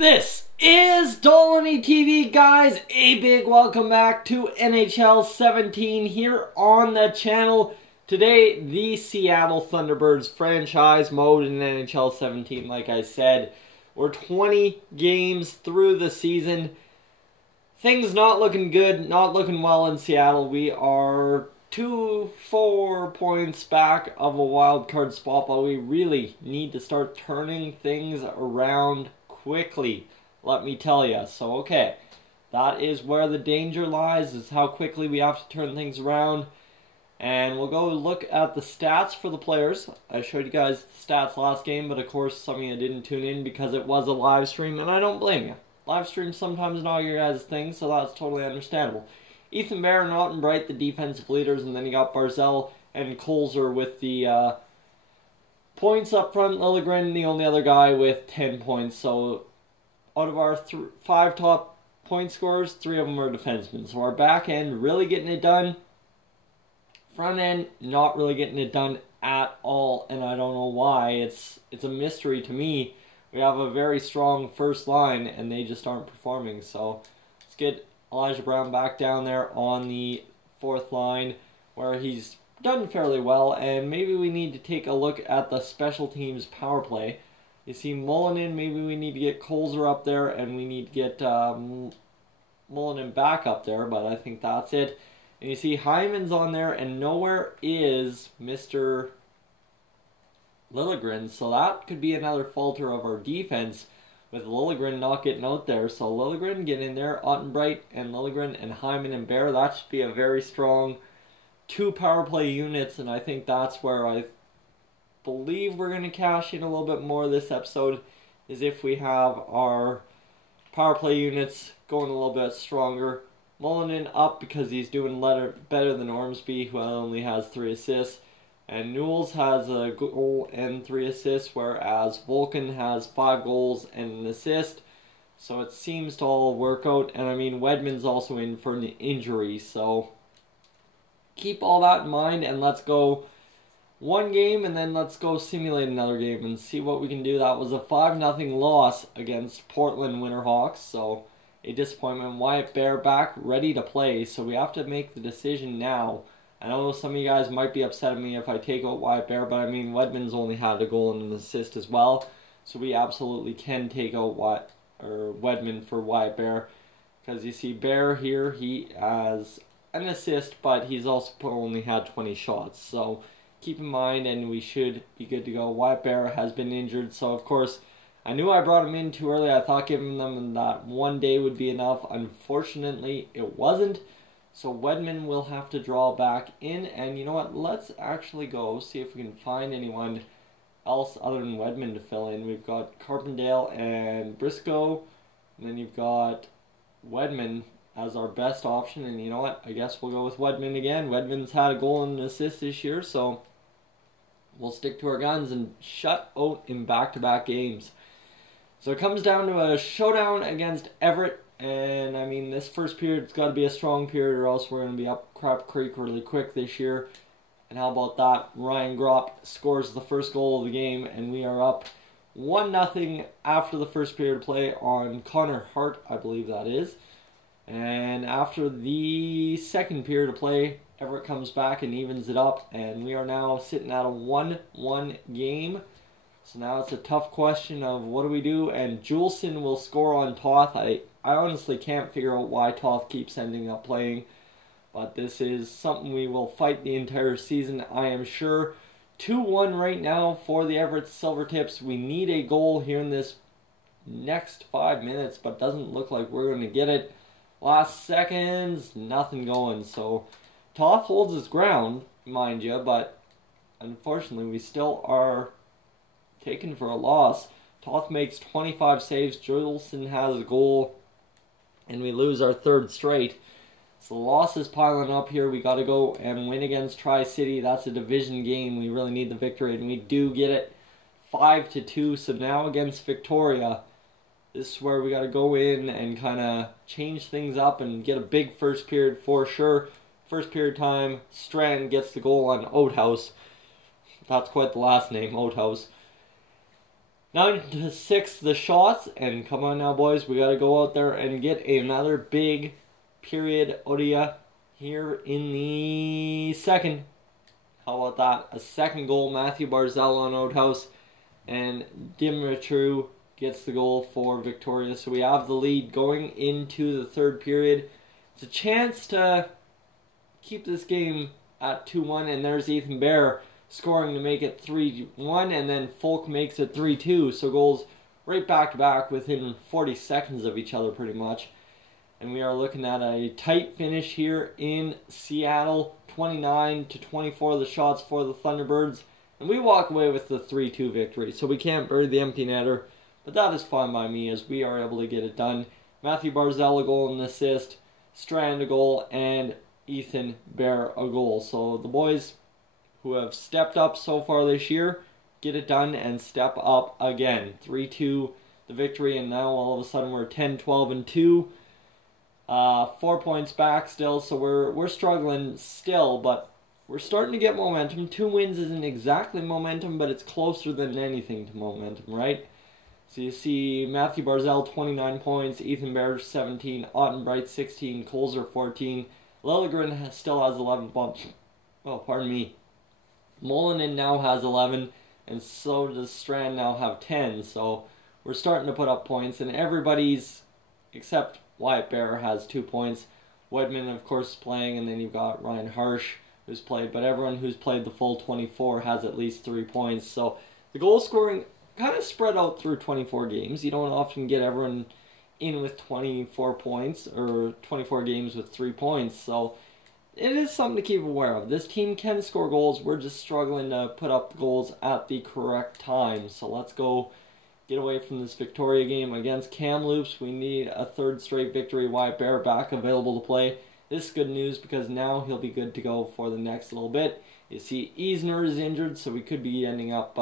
This is Dolynny TV, guys. A big welcome back to NHL 17 here on the channel. Today, the Seattle Thunderbirds franchise mode in NHL 17. Like I said, we're 20 games through the season. Things not looking good, not looking well in Seattle. We are 4 points back of a wild card spot, but we really need to start turning things around quickly, let me tell you. So, okay, that is where the danger lies, is how quickly we have to turn things around. And we'll go look at the stats for the players. I showed you guys the stats last game, but of course some of you didn't tune in because it was a live stream, and I don't blame you. Live streams sometimes not your guys' thing, so that's totally understandable. Ethan Bear and Otten Bright, the defensive leaders, and then you got Barzell and Colzer with the points up front. Liljegren, the only other guy with 10 points. So out of our 5 top point scorers, 3 of them are defensemen. So our back end really getting it done. Front end not really getting it done at all, and I don't know why. It's a mystery to me. We have a very strong first line, and they just aren't performing. So let's get Elijah Brown back down there on the 4th line, where he's done fairly well, and maybe we need to take a look at the special teams power play. You see Mullinen, maybe we need to get Colzer up there, and we need to get Mullinen back up there, but I think that's it. And you see Hyman's on there, and nowhere is Mr. Liljegren, so that could be another falter of our defense, with Liljegren not getting out there. So Liljegren, get in there, Ottenbright and Liljegren and Hyman and Bear. That should be a very strong 2 power play units, and I think that's where I believe we're going to cash in a little bit more this episode, is if we have our power play units going a little bit stronger. Mullinen up because he's doing better than Ormsby, who only has 3 assists. And Newells has a goal and 3 assists, whereas Vulcan has 5 goals and an assist. So it seems to all work out. And I mean, Wedman's also in for an injury. So keep all that in mind, and let's go one game, and then let's go simulate another game and see what we can do. That was a 5-0 loss against Portland Winterhawks. So a disappointment. Wyatt Bear back, ready to play. So we have to make the decision now. I know some of you guys might be upset at me if I take out Wyatt Bear, but I mean, Wedman's only had a goal and an assist as well, so we absolutely can take out Wedman for Wyatt Bear, because you see Bear here, he has an assist, but he's also only had 20 shots, so keep in mind, and we should be good to go. Wyatt Bear has been injured, so of course, I knew I brought him in too early. I thought giving them that 1 day would be enough. Unfortunately, it wasn't. So Wedman will have to draw back in, and you know what, let's actually go see if we can find anyone else other than Wedman to fill in. We've got Carpendale and Briscoe, and then you've got Wedman as our best option, and you know what, I guess we'll go with Wedman again. Wedman's had a goal and an assist this year, so we'll stick to our guns and shut out in back-to-back games. So it comes down to a showdown against Everett. And, I mean, this first period's got to be a strong period, or else we're going to be up Crap Creek really quick this year. And how about that? Ryan Gropp scores the first goal of the game, and we are up 1-0 after the first period of play on Connor Hart, I believe that is. And after the second period of play, Everett comes back and evens it up, and we are now sitting at a 1-1 game. So now it's a tough question of what do we do, and Juleson will score on Toth. I honestly can't figure out why Toth keeps ending up playing, but this is something we will fight the entire season, I am sure. 2-1 right now for the Everett Silvertips. We need a goal here in this next 5 minutes, but doesn't look like we're going to get it. Last seconds, nothing going, so Toth holds his ground, mind you, but unfortunately we still are taken for a loss. Toth makes 25 saves, Juleson has a goal, and we lose our 3rd straight. So the loss is piling up here. We got to go and win against Tri-City. That's a division game. We really need the victory, and we do get it 5-2. So now against Victoria, this is where we got to go in and kind of change things up and get a big first period for sure. First period time, Strand gets the goal on Oathouse. That's quite the last name, Oathouse. 9-6 the shots, and come on now, boys, we got to go out there and get another big period Odia here in the second. How about that? A second goal, Matthew Barzal on outhouse, and Dimitru gets the goal for Victoria. So we have the lead going into the third period. It's a chance to keep this game at 2-1, and there's Ethan Bear scoring to make it 3-1, and then Folk makes it 3-2. So goals right back to back within 40 seconds of each other pretty much. And we are looking at a tight finish here in Seattle, 29-24 the shots for the Thunderbirds. And we walk away with the 3-2 victory. So we can't bury the empty netter, but that is fine by me as we are able to get it done. Matthew Barzal a goal and an assist, Strand a goal, and Ethan Bear a goal. So the boys who have stepped up so far this year get it done and step up again. 3-2 the victory, and now all of a sudden we're 10-12-2. 4 points back still, so we're struggling still, but we're starting to get momentum. 2 wins isn't exactly momentum, but it's closer than anything to momentum, right? So you see Matthew Barzal 29 points, Ethan Bear 17, Ottenbright 16, Colzer 14, Liljegren still has 11 points. Oh, pardon me. Molinen now has 11, and so does Strand now have 10. So we're starting to put up points, and everybody's, except Wyatt Bear, has 2 points. Wedman, of course, is playing, and then you've got Ryan Harsh, who's played. But everyone who's played the full 24 has at least 3 points. So the goal scoring kind of spread out through 24 games. You don't often get everyone in with 24 points or 24 games with 3 points. So it is something to keep aware of. This team can score goals. We're just struggling to put up the goals at the correct time. So let's go get away from this Victoria game against Kamloops. We need a 3rd straight victory. Wyatt Bear back available to play. This is good news because now he'll be good to go for the next little bit. You see Eisner is injured, so we could be ending up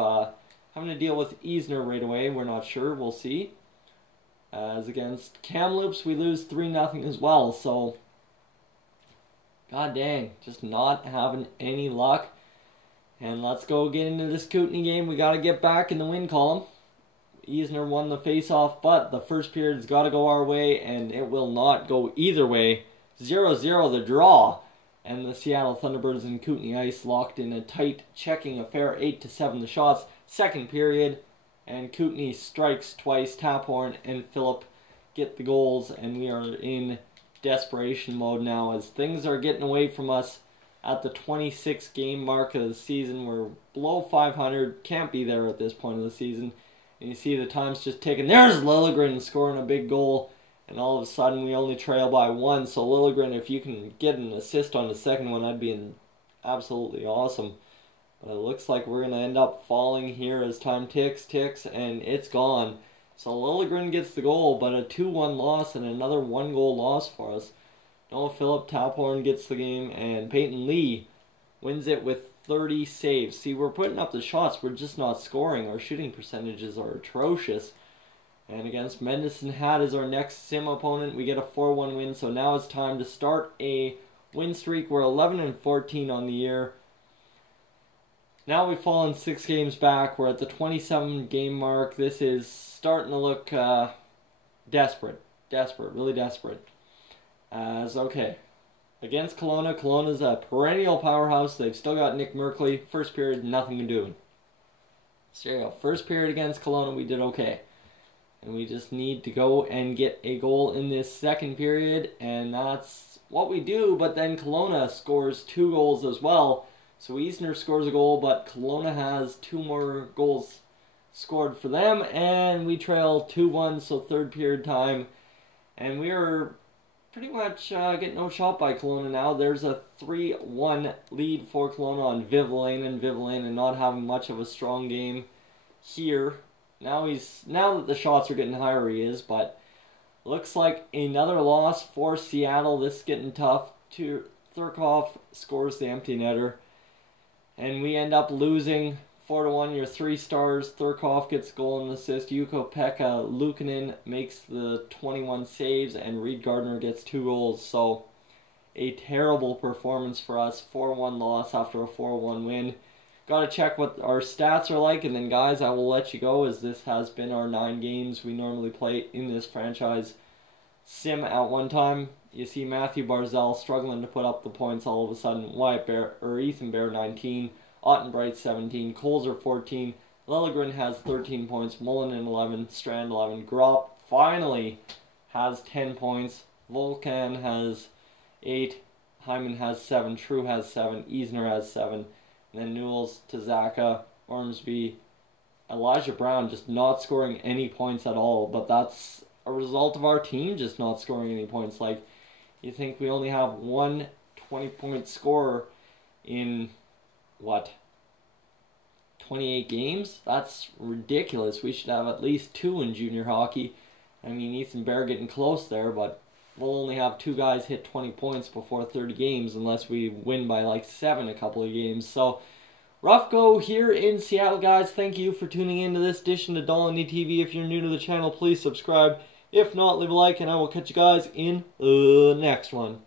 having to deal with Eisner right away. We're not sure. We'll see. As against Kamloops, we lose 3-0 as well. So god dang, just not having any luck. And let's go get into this Kootenay game. We got to get back in the win column. Eisner won the face-off, but the first period's got to go our way, and it will not go either way. 0-0 the draw. And the Seattle Thunderbirds and Kootenay Ice locked in a tight checking affair, 8-7 the shots. Second period, and Kootenay strikes twice. Taphorn and Phillip get the goals, and we are in desperation mode now as things are getting away from us at the 26 game mark of the season. We're below 500, can't be there at this point of the season. And you see the time's just ticking. There's Liljegren scoring a big goal, and all of a sudden we only trail by 1. So Liljegren, if you can get an assist on the second one, that'd be absolutely awesome. But it looks like we're going to end up falling here as time ticks, and it's gone. So Liljegren gets the goal, but a 2-1 loss and another 1-goal loss for us. Noah Phillip, Taphorn gets the game, and Peyton Lee wins it with 30 saves. See, we're putting up the shots, we're just not scoring. Our shooting percentages are atrocious. And against Medicine Hat is our next sim opponent. We get a 4-1 win, so now it's time to start a win streak. We're 11-14 on the year. Now we've fallen 6 games back. We're at the 27 game mark. This is starting to look desperate, really desperate. Okay. Against Kelowna, Kelowna's a perennial powerhouse. They've still got Nick Merkley. First period, nothing to do. So, first period against Kelowna, we did okay. And we just need to go and get a goal in this second period, and that's what we do. But then Kelowna scores 2 goals as well. So Eisner scores a goal, but Kelowna has 2 more goals scored for them, and we trail 2-1, so third period time. And we are pretty much getting no shot by Kelowna now. There's a 3-1 lead for Kelowna on Vivalainen not having much of a strong game here. Now that the shots are getting higher, he is, but looks like another loss for Seattle. This is getting tough. Thurkoff scores the empty netter, and we end up losing 4-1. Your 3 stars. Thurkoff gets goal and assist. Ukko-Pekka Luukkonen makes the 21 saves, and Reed Gardner gets 2 goals. So a terrible performance for us. 4-1 loss after a 4-1 win. Got to check what our stats are like, and then guys, I will let you go, as this has been our 9 games we normally play in this franchise sim at one time. You see Matthew Barzell struggling to put up the points all of a sudden. Ethan Bear 19, Ottenbright 17, Colzer 14, Liljegren has 13 points, Mullinen 11, Strand 11, Gropp finally has 10 points, Volkan has 8, Hyman has 7, True has 7, Eisner has 7, and then Newells, Tazaka, Ormsby, Elijah Brown just not scoring any points at all, but that's a result of our team just not scoring any points. Like, you think we only have one 20-point scorer in, 28 games? That's ridiculous. We should have at least 2 in junior hockey. I mean, Ethan Bear getting close there, but we'll only have 2 guys hit 20 points before 30 games unless we win by like 7 a couple of games. So, rough go here in Seattle, guys. Thank you for tuning in to this edition of Dolynny TV. If you're new to the channel, please subscribe. If not, leave a like, and I will catch you guys in the next one.